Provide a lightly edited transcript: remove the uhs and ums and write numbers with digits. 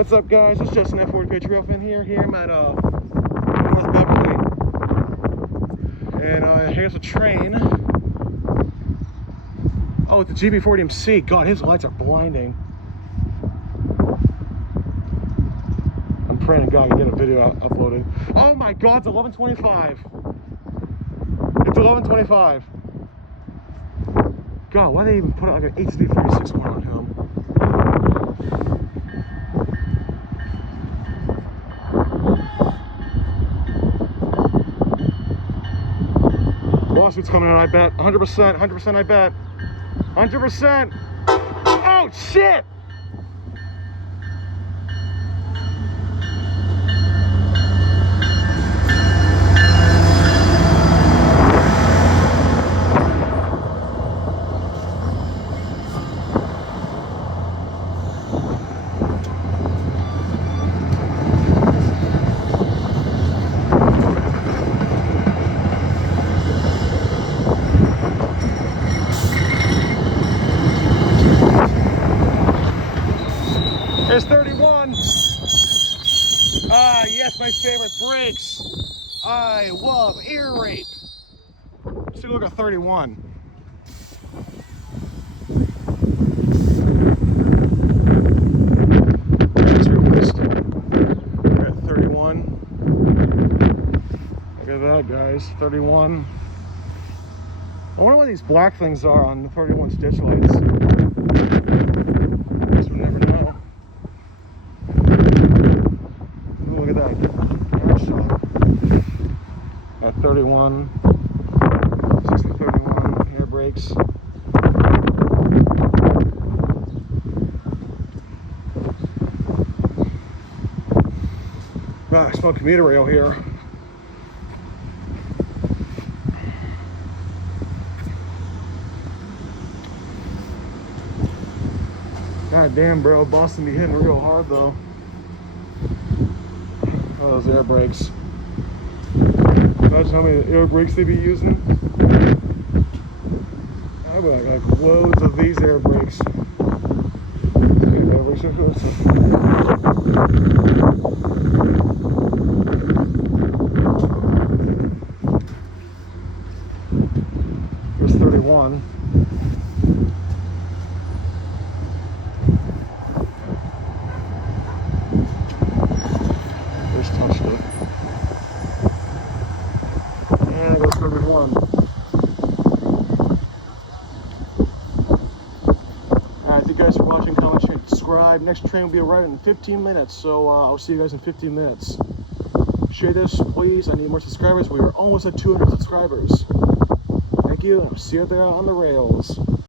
What's up, guys? It's just an F40K trail fan here. I'm at North Beverly, and here's a train. Oh, it's the GP40MC. God, his lights are blinding. I'm praying to God I can get a video uploaded. Oh my God, it's 11:25. It's 11:25. God, why did they even put out like an HD36 one on him? Lawsuit's coming out, I bet. 100%, 100% I bet. 100%. Oh, shit! There's 31. Ah, yes, my favorite brakes. I love ear rape. Let's take a look at 31. That's your list. We're at 31. Look at that, guys. 31. I wonder what these black things are on the 31's ditch lights. Guess we'll never know. Look at that shot at 31, 60-31 air brakes. Ah, I smell commuter rail here. God damn, bro, Boston be hitting real hard though. Oh, those air brakes. Imagine how many air brakes they be using. I would like loads of these air brakes. Here's 31. Touched it. And it goes 31. Alright, thank you guys for watching, comment, share, subscribe. Next train will be arriving in 15 minutes, so I'll see you guys in 15 minutes. Share this, please. I need more subscribers. We are almost at 200 subscribers. Thank you, and I'll see you out there on the rails.